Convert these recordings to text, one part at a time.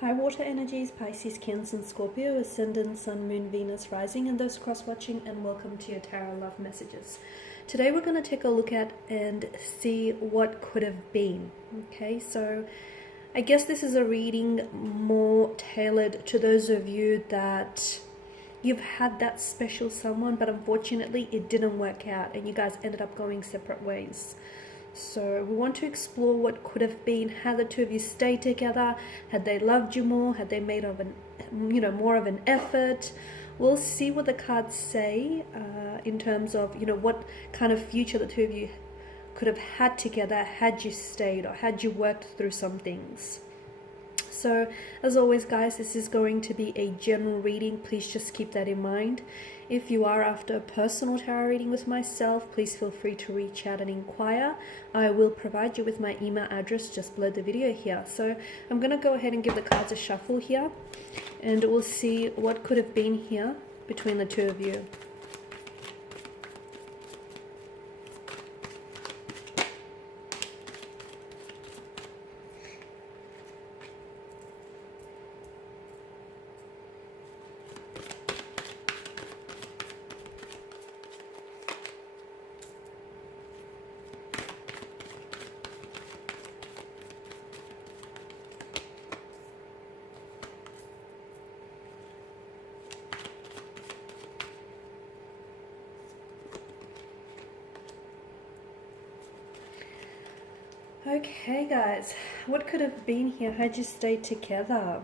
High water energies, Pisces, Cancer, and Scorpio, Ascendant, Sun, Moon, Venus, Rising, and those cross-watching, and welcome to your Tarot Love Messages. Today we're going to take a look at and see what could have been. Okay, so I guess this is a reading more tailored to those of you that you've had that special someone, but unfortunately it didn't work out and you guys ended up going separate ways. So we want to explore what could have been, had the two of you stayed together, had they loved you more, had they made more of an effort. We'll see what the cards say in terms of, what kind of future the two of you could have had together had you stayed or had you worked through some things. So as always, guys, this is going to be a general reading. Please just keep that in mind. If you are after a personal tarot reading with myself, please feel free to reach out and inquire. I will provide you with my email address just below the video here. So I'm going to go ahead and give the cards a shuffle here, and we'll see what could have been here between the two of you. Okay, guys, what could have been here had you stayed together?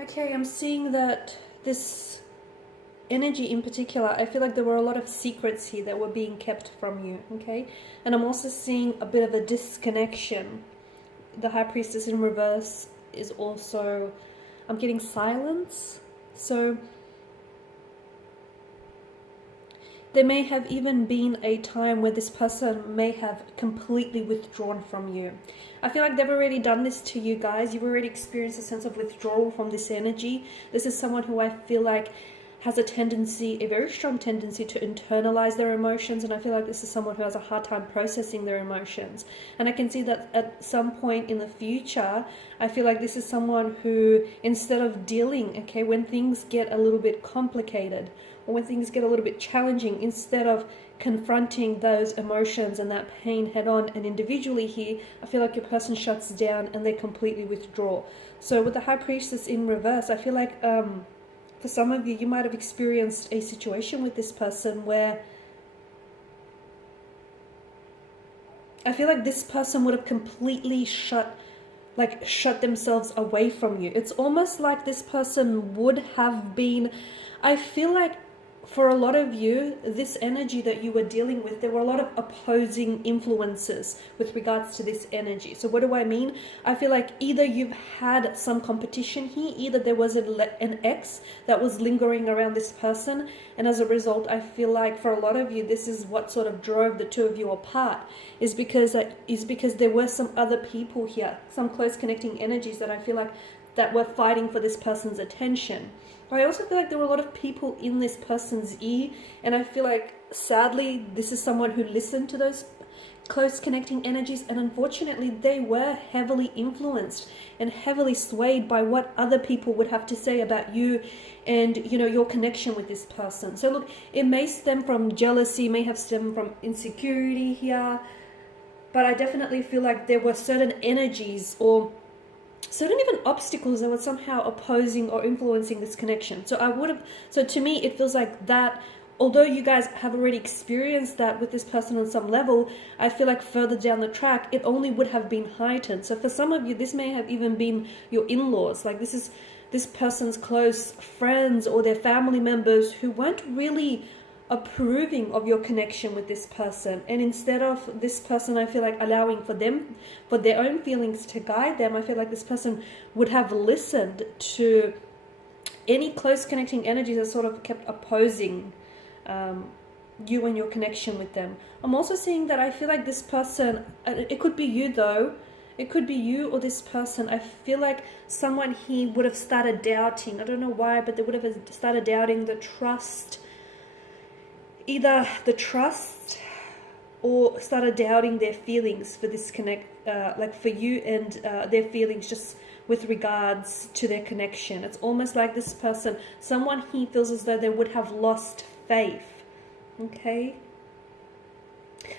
Okay, I'm seeing that this energy in particular, I feel like there were a lot of secrets here that were being kept from you, okay? And I'm also seeing a bit of a disconnection. The High Priestess in reverse is also, I'm getting silence. So there may have even been a time where this person may have completely withdrawn from you. I feel like they've already done this to you guys. You've already experienced a sense of withdrawal from this energy. This is someone who I feel like has a very strong tendency to internalize their emotions, and I feel like this is someone who has a hard time processing their emotions. And I can see that at some point in the future, I feel like this is someone who, instead of dealing, okay, when things get a little bit complicated, or when things get a little bit challenging, instead of confronting those emotions and that pain head on and individually here, I feel like your person shuts down and they completely withdraw. So with the High Priestess in reverse, I feel like for some of you, you might have experienced a situation with this person where I feel like this person would have completely shut themselves away from you. It's almost like this person would have been, I feel like for a lot of you, this energy that you were dealing with, there were a lot of opposing influences with regards to this energy. So what do I mean? I feel like either you've had some competition here, either there was an ex that was lingering around this person, and as a result, I feel like for a lot of you, this is what sort of drove the two of you apart, is because there were some other people here, some close connecting energies that I feel like that were fighting for this person's attention. I also feel like there were a lot of people in this person's ear, and I feel like sadly this is someone who listened to those close connecting energies, and unfortunately they were heavily influenced and heavily swayed by what other people would have to say about you and your connection with this person. So look, it may stem from jealousy, may have stemmed from insecurity here, but I definitely feel like there were certain energies or certain even obstacles that were somehow opposing or influencing this connection. So to me, it feels like that, although you guys have already experienced that with this person on some level, I feel like further down the track, it only would have been heightened. So for some of you, this may have even been your in-laws. Like this is this person's close friends or their family members who weren't really approving of your connection with this person, and instead of this person, I feel like allowing for their own feelings to guide them, I feel like this person would have listened to any close connecting energies that sort of kept opposing you and your connection with them. I'm also seeing that I feel like this person, it could be you though, it could be you or this person. I feel like someone here would have started doubting, I don't know why, but they would have started doubting the trust, either the trust or started doubting their feelings for this for you, and their feelings just with regards to their connection. It's almost like this person, someone he feels as though they would have lost faith. Okay?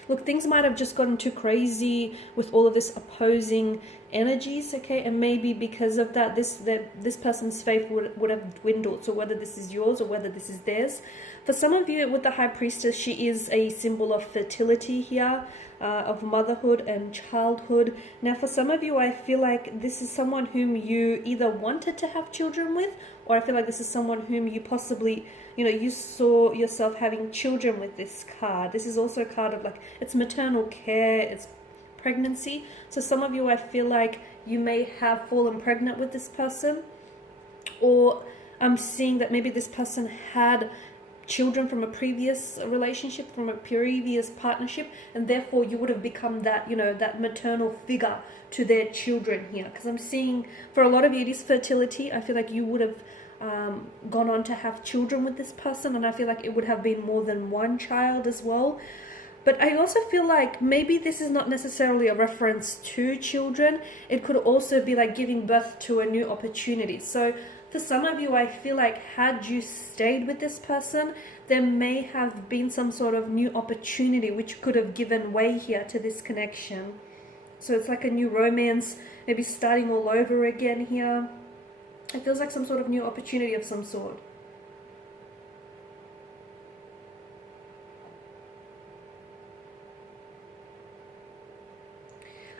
Look, things might have just gotten too crazy with all of this opposing energies, okay? And maybe because of that, this person's faith would have dwindled. So whether this is yours or whether this is theirs. For some of you with the High Priestess, she is a symbol of fertility here, of motherhood and childhood. Now, for some of you, I feel like this is someone whom you either wanted to have children with, or I feel like this is someone whom you possibly, you saw yourself having children with this card. This is also a card of like, it's maternal care, it's pregnancy. So some of you, I feel like you may have fallen pregnant with this person, or I'm seeing that maybe this person had children from a previous relationship, from a previous partnership, and therefore you would have become that, that maternal figure to their children here. Because I'm seeing for a lot of you, it is fertility. I feel like you would have gone on to have children with this person, and I feel like it would have been more than one child as well. But I also feel like maybe this is not necessarily a reference to children. It could also be like giving birth to a new opportunity. So for some of you, I feel like had you stayed with this person, there may have been some sort of new opportunity which could have given way here to this connection. So it's like a new romance, maybe starting all over again here. It feels like some sort of new opportunity of some sort.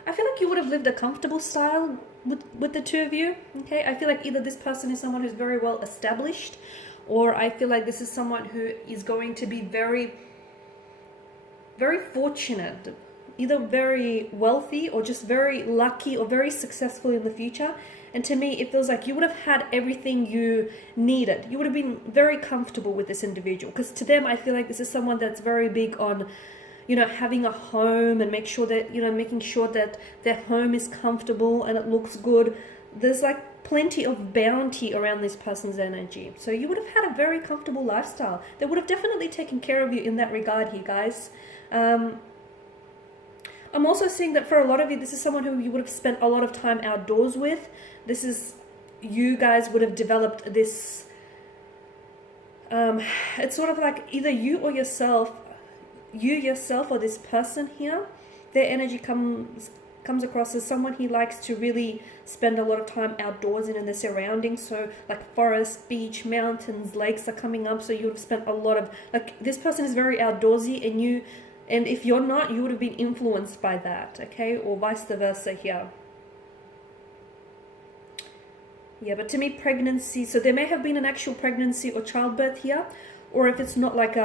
I feel like you would have lived a comfortable style with the two of you, okay? I feel like either this person is someone who's very well established, or I feel like this is someone who is going to be very, very fortunate, either very wealthy or just very lucky or very successful in the future. And to me, it feels like you would have had everything you needed. You would have been very comfortable with this individual, because to them, I feel like this is someone that's very big on having a home and making sure that their home is comfortable and it looks good. There's like plenty of bounty around this person's energy. So you would have had a very comfortable lifestyle. They would have definitely taken care of you in that regard here, guys. I'm also seeing that for a lot of you, this is someone who you would have spent a lot of time outdoors with. You guys would have developed this, it's sort of like either you yourself or this person here, their energy comes across as someone he likes to really spend a lot of time outdoors in the surroundings. So like forest, beach, mountains, lakes are coming up. So you would have spent a lot of, like, this person is very outdoorsy, and if you're not, you would have been influenced by that, okay? Or vice versa here. Yeah, but to me, pregnancy, so there may have been an actual pregnancy or childbirth here, or if it's not like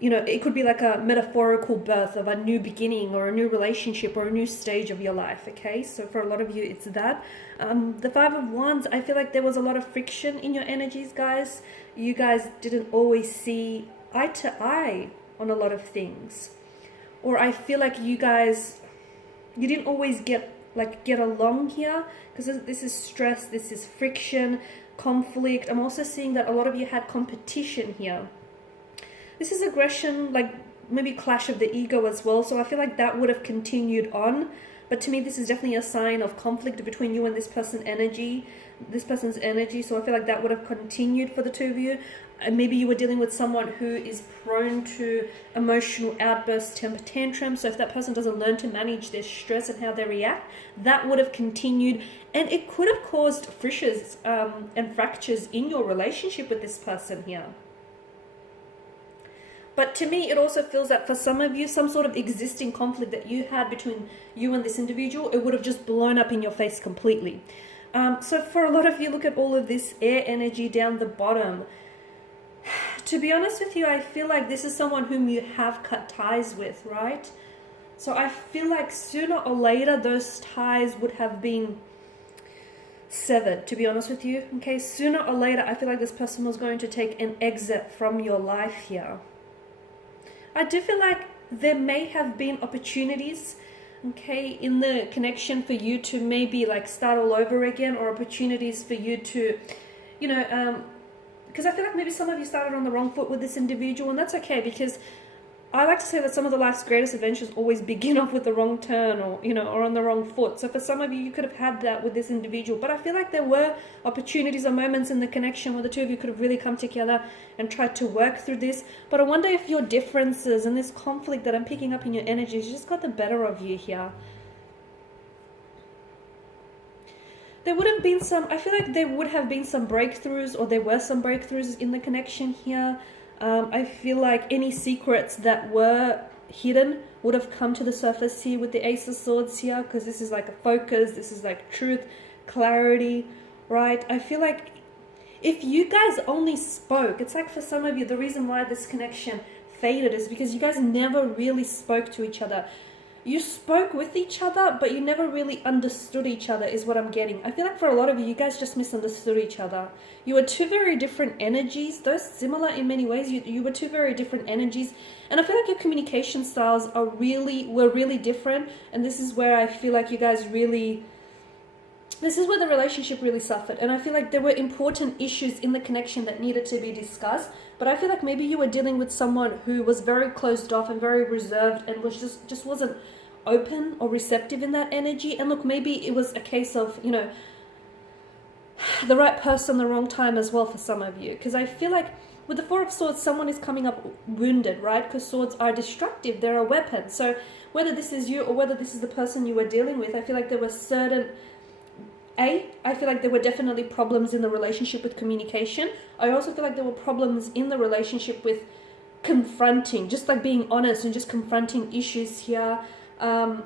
it could be like a metaphorical birth of a new beginning or a new relationship or a new stage of your life, okay? So for a lot of you, it's that. The Five of Wands, I feel like there was a lot of friction in your energies, guys. You guys didn't always see eye to eye on a lot of things. Or I feel like you didn't always get along here, because this is stress, this is friction, conflict. I'm also seeing that a lot of you had competition here. This is aggression, like maybe clash of the ego as well. So I feel like that would have continued on. But to me, this is definitely a sign of conflict between you and this person's energy. So I feel like that would have continued for the two of you. And maybe you were dealing with someone who is prone to emotional outbursts, temper tantrums. So if that person doesn't learn to manage their stress and how they react, that would have continued. And it could have caused fissures and fractures in your relationship with this person here. But to me, it also feels that for some of you, some sort of existing conflict that you had between you and this individual, it would have just blown up in your face completely. So for a lot of you, look at all of this air energy down the bottom. To be honest with you, I feel like this is someone whom you have cut ties with, right? So I feel like sooner or later, those ties would have been severed, to be honest with you. Okay, sooner or later, I feel like this person was going to take an exit from your life here. I do feel like there may have been opportunities, okay, in the connection for you to maybe like start all over again, or opportunities for you to, because I feel like maybe some of you started on the wrong foot with this individual, and that's okay, because I like to say that some of the life's greatest adventures always begin off with the wrong turn, or or on the wrong foot. So for some of you, you could have had that with this individual, but I feel like there were opportunities or moments in the connection where the two of you could have really come together and tried to work through this. But I wonder if your differences and this conflict that I'm picking up in your energies just got the better of you here. There would have been some, I feel like there would have been some breakthroughs, or there were some breakthroughs in the connection here. I feel like any secrets that were hidden would have come to the surface here with the Ace of Swords here, because this is like a focus, this is like truth, clarity, right? I feel like if you guys only spoke, it's like for some of you, the reason why this connection faded is because you guys never really spoke to each other. You spoke with each other, but you never really understood each other, is what I'm getting. I feel like for a lot of you, you guys just misunderstood each other. You were two very different energies, though similar in many ways. You were two very different energies. And I feel like your communication styles were really different. And this is where I feel like you guys really... This is where the relationship really suffered. And I feel like there were important issues in the connection that needed to be discussed. But I feel like maybe you were dealing with someone who was very closed off and very reserved and was just wasn't open or receptive in that energy. And look, maybe it was a case of, the right person, the wrong time as well for some of you. Because I feel like with the Four of Swords, someone is coming up wounded, right? Because swords are destructive. They're a weapon. So whether this is you or whether this is the person you were dealing with, I feel like there were certain... I feel like there were definitely problems in the relationship with communication. I also feel like there were problems in the relationship with confronting, just like being honest and just confronting issues here. And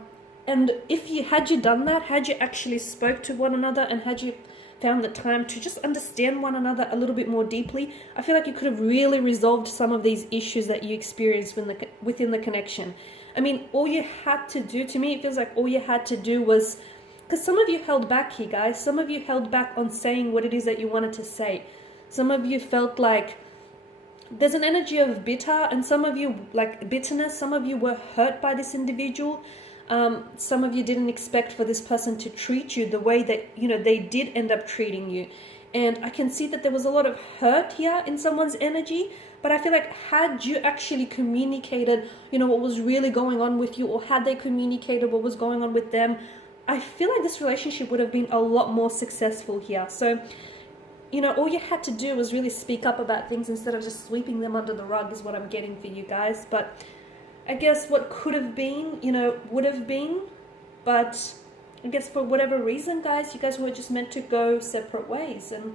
had you done that, had you actually spoke to one another and had you found the time to just understand one another a little bit more deeply, I feel like you could have really resolved some of these issues that you experienced within the connection. I mean, all you had to do, to me, it feels like all you had to do was... Because some of you held back here, guys. Some of you held back on saying what it is that you wanted to say. Some of you felt like there's an energy of bitter, and some of you, like bitterness, some of you were hurt by this individual. Some of you didn't expect for this person to treat you the way that, they did end up treating you. And I can see that there was a lot of hurt here in someone's energy. But I feel like had you actually communicated, what was really going on with you, or had they communicated what was going on with them, I feel like this relationship would have been a lot more successful here. So, all you had to do was really speak up about things instead of just sweeping them under the rug is what I'm getting for you guys. But I guess what could have been, would have been. But I guess for whatever reason, guys, you guys were just meant to go separate ways. And,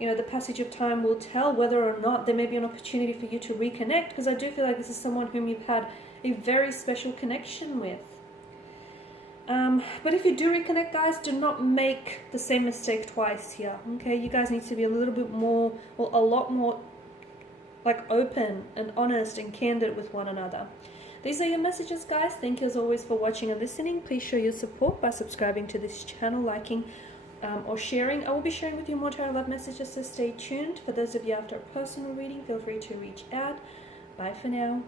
the passage of time will tell whether or not there may be an opportunity for you to reconnect. Because I do feel like this is someone whom you've had a very special connection with. But if you do reconnect, guys, do not make the same mistake twice here, okay? You guys need to be a little bit more, or a lot more, like, open and honest and candid with one another. These are your messages, guys. Thank you as always for watching and listening. Please show your support by subscribing to this channel, liking, or sharing. I will be sharing with you more tarot love messages, so stay tuned. For those of you after a personal reading, feel free to reach out. Bye for now.